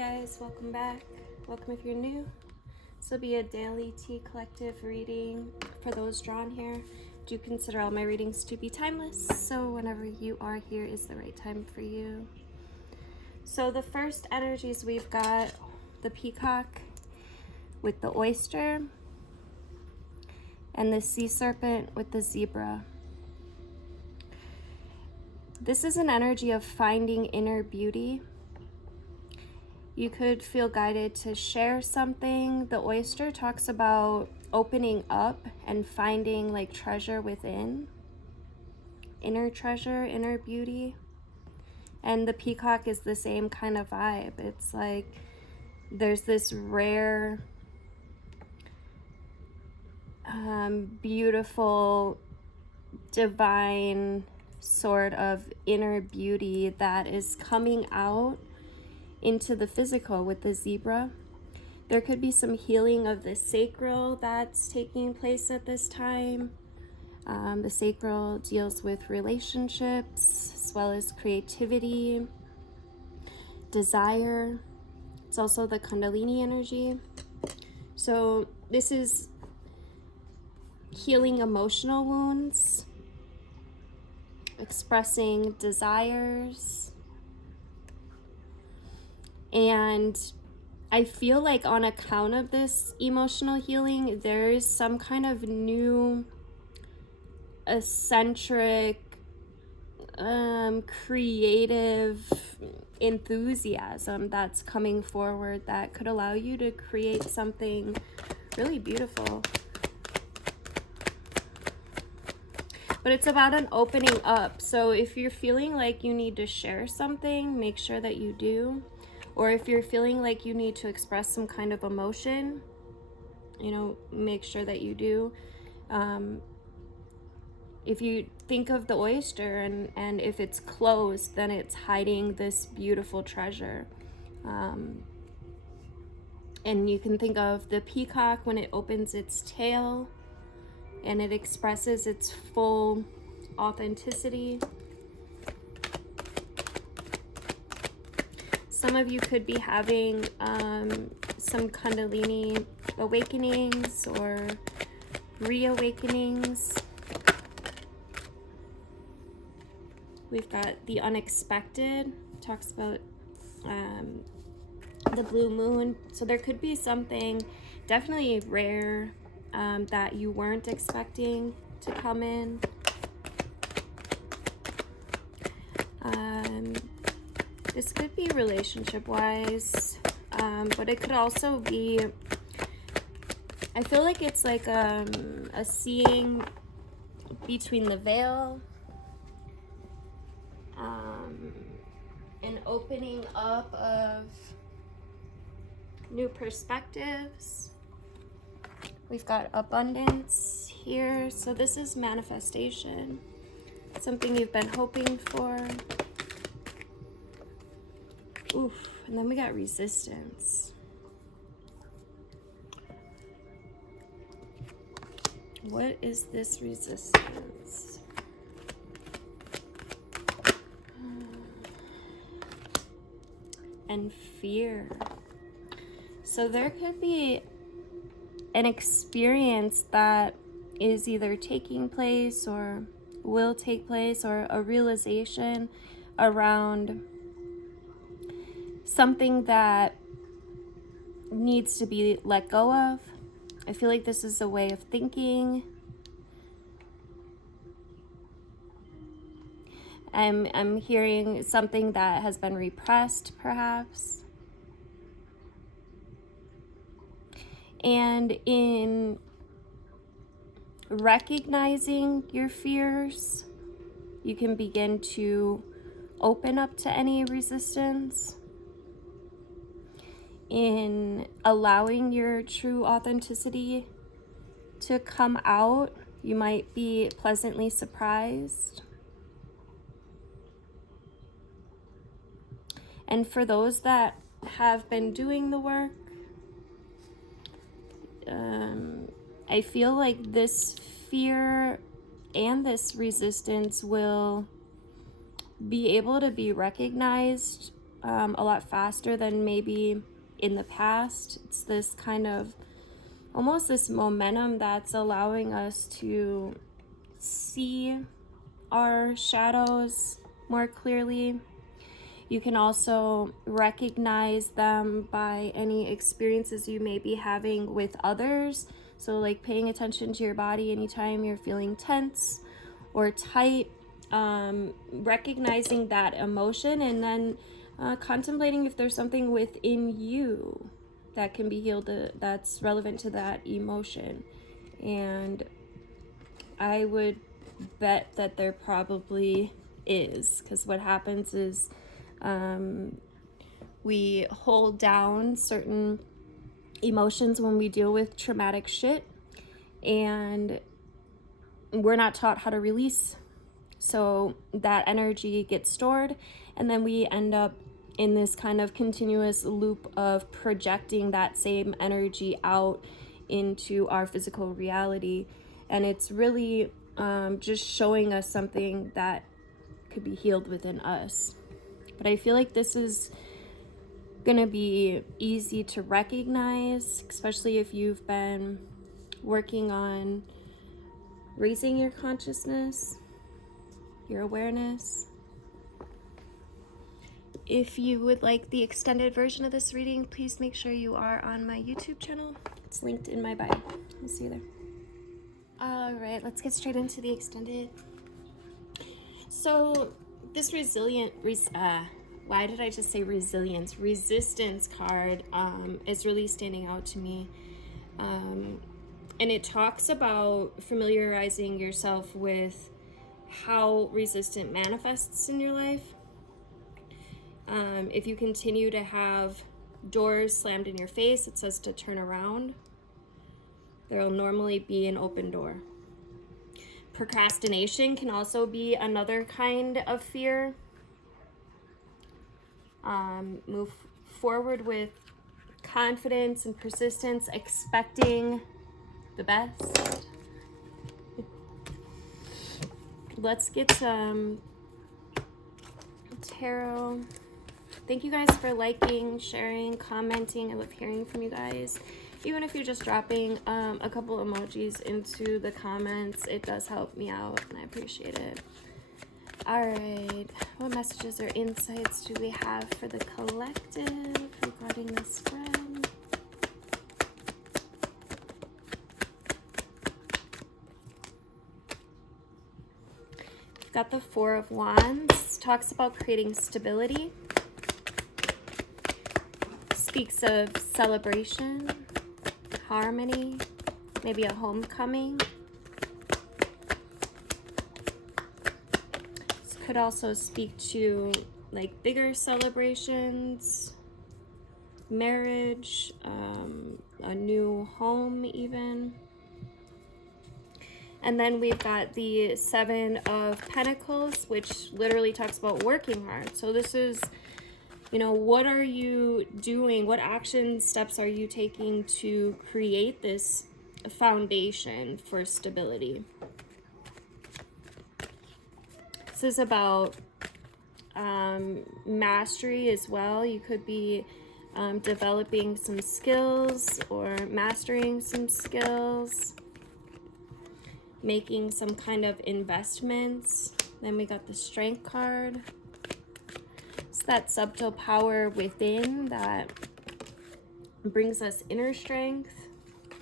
guys, welcome back. Welcome if you're new. This will be a daily tea collective reading for those drawn here. Do consider all my readings to be timeless, so whenever you are here is the right time for you. So the first energies we've got the peacock with the oyster and the sea serpent with the zebra. This is an energy of finding inner beauty. You could feel guided to share something. The oyster talks about opening up and finding like treasure within. Inner treasure, inner beauty. And the peacock is the same kind of vibe. It's like there's this rare, beautiful, divine sort of inner beauty that is coming out into the physical with the zebra. There could be some healing of the sacral that's taking place at this time. The sacral deals with relationships as well as creativity, desire. It's also the Kundalini energy. So this is healing emotional wounds, expressing desires. And I feel like on account of this emotional healing, there's some kind of new eccentric, creative enthusiasm that's coming forward that could allow you to create something really beautiful. But it's about an opening up. So if you're feeling like you need to share something, make sure that you do. Or if you're feeling like you need to express some kind of emotion, make sure that you do. If you think of the oyster and if it's closed, then it's hiding this beautiful treasure. And you can think of the peacock when it opens its tail and it expresses its full authenticity. Some of you could be having some Kundalini awakenings or reawakenings. We've got the unexpected, talks about the blue moon. So there could be something definitely rare that you weren't expecting to come in. This could be relationship-wise, but it could also be, I feel like it's like a seeing between the veil, an opening up of new perspectives. We've got abundance here, so this is manifestation, something you've been hoping for. Oof, and then we got resistance. What is this resistance? And fear. So there could be an experience that is either taking place or will take place, or a realization around something that needs to be let go of. I feel like this is a way of thinking. I'm hearing something that has been repressed, perhaps. And in recognizing your fears, you can begin to open up to any resistance. In allowing your true authenticity to come out, you might be pleasantly surprised. And for those that have been doing the work, I feel like this fear and this resistance will be able to be recognized a lot faster than maybe in the past. It's this kind of almost this momentum that's allowing us to see our shadows more clearly. You can also recognize them by any experiences you may be having with others. So like paying attention to your body anytime you're feeling tense or tight, recognizing that emotion, and then contemplating if there's something within you that can be healed that's relevant to that emotion. And I would bet that there probably is, because what happens is we hold down certain emotions when we deal with traumatic shit, and we're not taught how to release. So that energy gets stored, and then we end up in this kind of continuous loop of projecting that same energy out into our physical reality. And it's really just showing us something that could be healed within us. But I feel like this is gonna be easy to recognize, especially if you've been working on raising your consciousness, your awareness. If you would like the extended version of this reading, please make sure you are on my YouTube channel. It's linked in my bio. I'll see you there. All right, let's get straight into the extended. So this why did I just say resilience? Resistance card is really standing out to me. And it talks about familiarizing yourself with how resistance manifests in your life. If you continue to have doors slammed in your face, it says to turn around. There will normally be an open door. Procrastination can also be another kind of fear. Move forward with confidence and persistence, expecting the best. Let's get some tarot. Thank you guys for liking, sharing, commenting. I love hearing from you guys. Even if you're just dropping a couple emojis into the comments, it does help me out, and I appreciate it. All right, what messages or insights do we have for the collective regarding this spread? We've got the Four of Wands. Talks about creating stability. Speaks of celebration, harmony, maybe a homecoming. This could also speak to like bigger celebrations, marriage, a new home even. And then we've got the Seven of Pentacles, which literally talks about working hard. So this is, you know, what are you doing? What action steps are you taking to create this foundation for stability? This is about mastery as well. You could be developing some skills or mastering some skills, making some kind of investments. Then we got the Strength card. It's that subtle power within that brings us inner strength,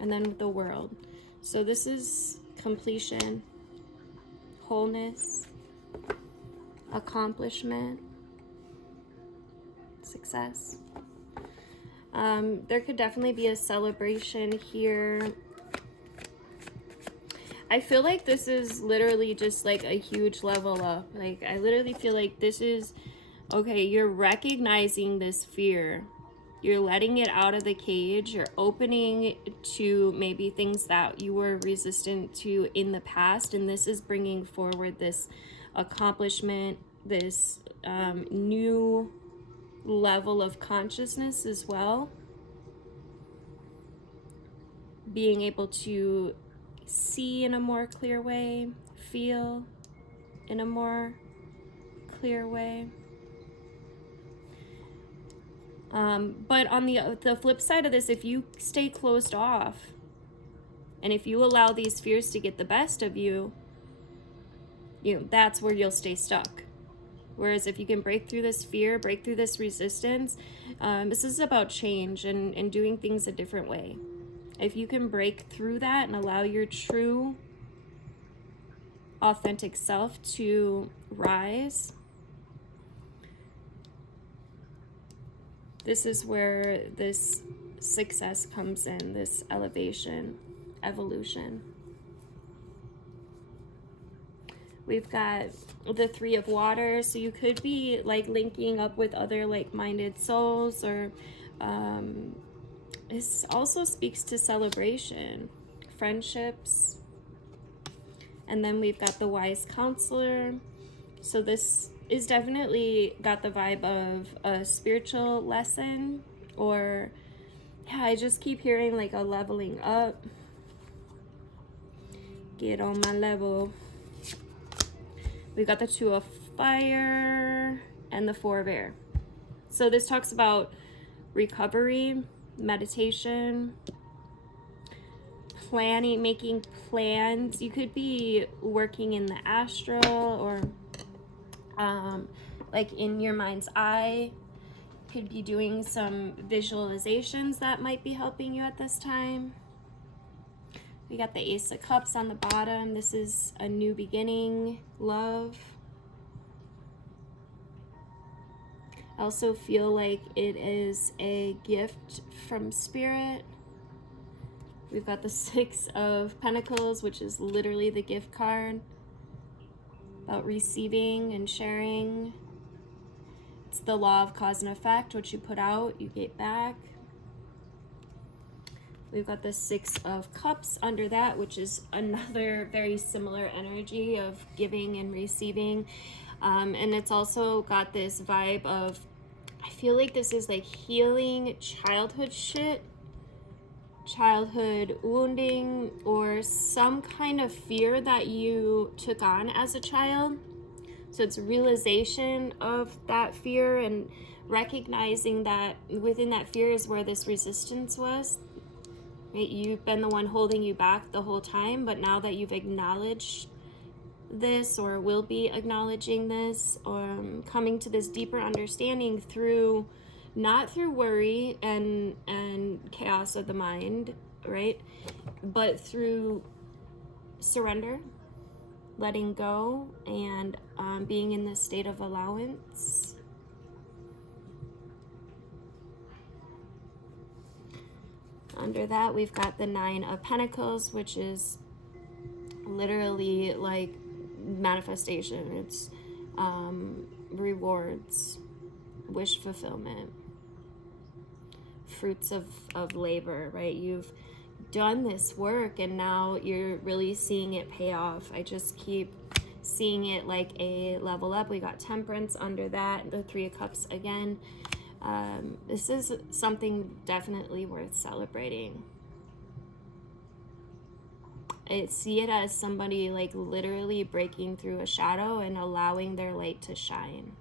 and then the World. So this is completion, wholeness, accomplishment, success. There could definitely be a celebration here. I feel like this is literally just like a huge level up. Like, I literally feel like this is, okay, you're recognizing this fear. You're letting it out of the cage. You're opening to maybe things that you were resistant to in the past. And this is bringing forward this accomplishment, this new level of consciousness as well. Being able to see in a more clear way, feel in a more clear way. But on the flip side of this, if you stay closed off, and if you allow these fears to get the best of you, that's where you'll stay stuck. Whereas if you can break through this fear, break through this resistance, this is about change and doing things a different way. If you can break through that and allow your true, authentic self to rise, this is where this success comes in, this elevation, evolution. We've got the Three of Water, so you could be like linking up with other like-minded souls, or this also speaks to celebration, friendships. And then we've got the Wise Counselor. So this is definitely got the vibe of a spiritual lesson, or yeah, I just keep hearing like a leveling up. Get on my level. We've got the Two of Fire and the Four of Air. So this talks about recovery, meditation, planning, making plans. You could be working in the astral, or like in your mind's eye. Could be doing some visualizations that might be helping you at this time. We got the Ace of Cups on the bottom. This is a new beginning, love. I also feel like it is a gift from Spirit. We've got the Six of Pentacles, which is literally the gift card, about receiving and sharing. It's the law of cause and effect. What you put out, you get back. We've got the Six of Cups under that, which is another very similar energy of giving and receiving. And it's also got this vibe of, I feel like this is like healing childhood shit, childhood wounding, or some kind of fear that you took on as a child. So it's realization of that fear and recognizing that within that fear is where this resistance was. Right? You've been the one holding you back the whole time, but now that you've acknowledged this, or will be acknowledging this, or coming to this deeper understanding through, not through worry and chaos of the mind, right? But through surrender, letting go, and being in this state of allowance. Under that, we've got the Nine of Pentacles, which is literally like manifestation. It's rewards, wish fulfillment, fruits of labor, right? You've done this work and now you're really seeing it pay off. I just keep seeing it like a level up. We got Temperance under that, the Three of Cups again. This is something definitely worth celebrating. I see it as somebody like literally breaking through a shadow and allowing their light to shine.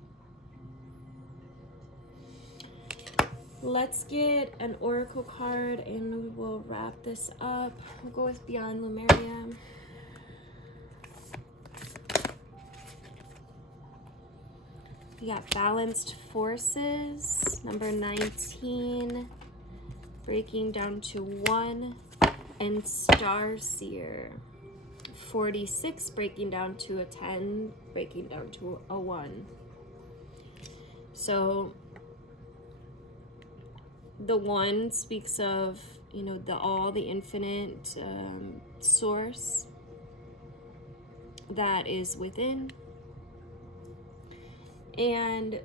Let's get an oracle card and we will wrap this up. We'll go with Beyond Lemuria. We got Balanced Forces, number 19, breaking down to 1, and Starseer, 46, breaking down to a 10, breaking down to a 1. So the 1 speaks of, you know, the all, the infinite source that is within. And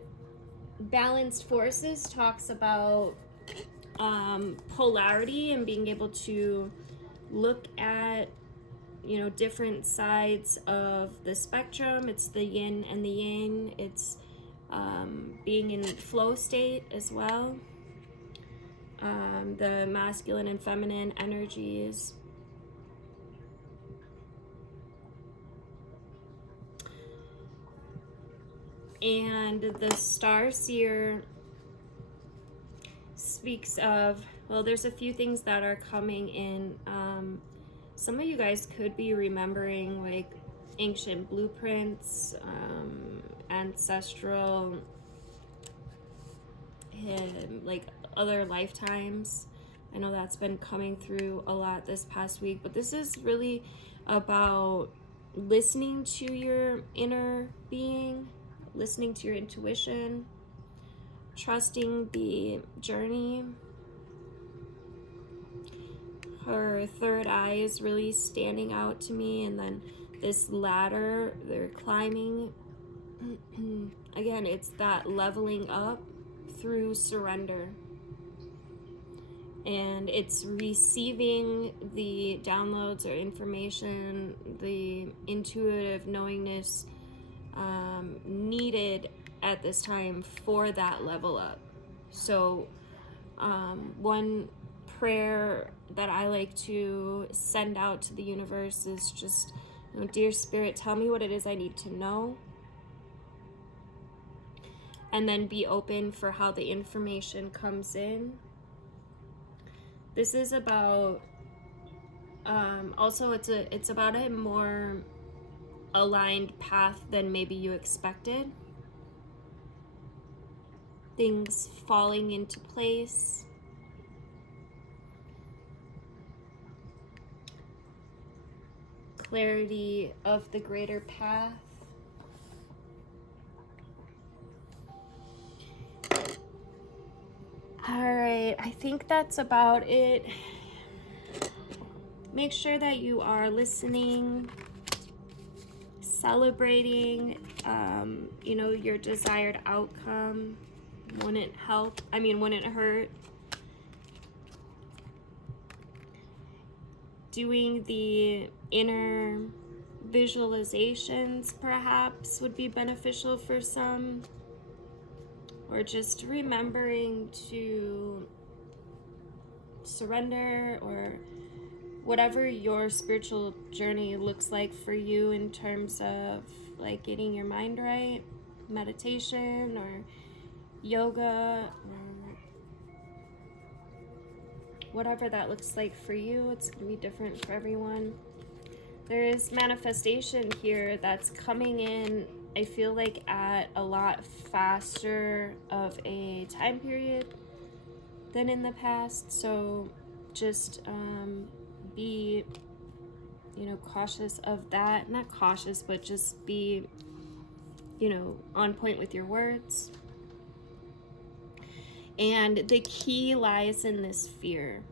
Balanced Forces talks about polarity and being able to look at, you know, different sides of the spectrum. It's the yin and the yang. It's being in flow state as well. The masculine and feminine energies. And the Starseer speaks of, well, there's a few things that are coming in. Some of you guys could be remembering like ancient blueprints, ancestral, like other lifetimes. I know that's been coming through a lot this past week, but this is really about listening to your inner being, listening to your intuition, trusting the journey. Her third eye is really standing out to me, and then this ladder they're climbing. Again, it's that leveling up through surrender, and it's receiving the downloads or information, the intuitive knowingness needed at this time for that level up. So one prayer that I like to send out to the universe is just, you know, dear spirit, tell me what it is I need to know, and then be open for how the information comes in. This is about also it's about a more aligned path than maybe you expected. Things falling into place. Clarity of the greater path. All right, I think that's about it. Make sure that you are listening, celebrating, you know, your desired outcome. Wouldn't hurt. Doing the inner visualizations perhaps would be beneficial for some, or just remembering to surrender, or whatever your spiritual journey looks like for you in terms of like getting your mind right, meditation or yoga, or whatever that looks like for you. It's gonna be different for everyone. There is manifestation here that's coming in, I feel like, at a lot faster of a time period than in the past. So just be, you know, cautious of that. Not cautious, but just be, you know, on point with your words. And the key lies in this fear.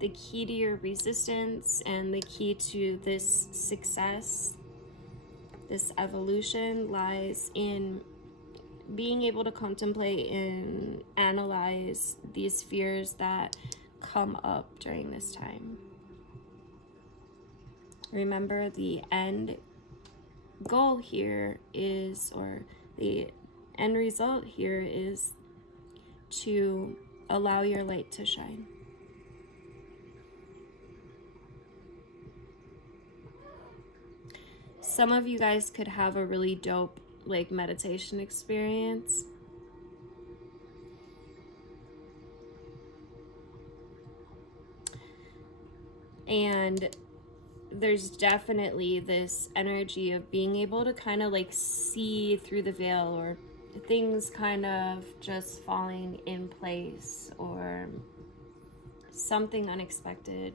The key to your resistance and the key to this success, this evolution, lies in being able to contemplate and analyze these fears that come up during this time. Remember, the end goal here is, or the end result here is, to allow your light to shine. Some of you guys could have a really dope like meditation experience. And there's definitely this energy of being able to kind of like see through the veil, or things kind of just falling in place, or something unexpected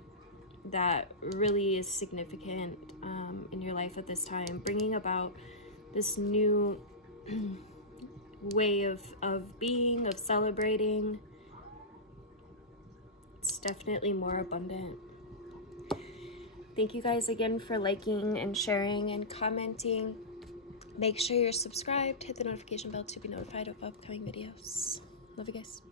that really is significant in your life at this time, bringing about this new way of being, of celebrating. It's definitely more abundant. Thank you guys again for liking and sharing and commenting. Make sure you're subscribed, hit the notification bell to be notified of upcoming videos. Love you guys.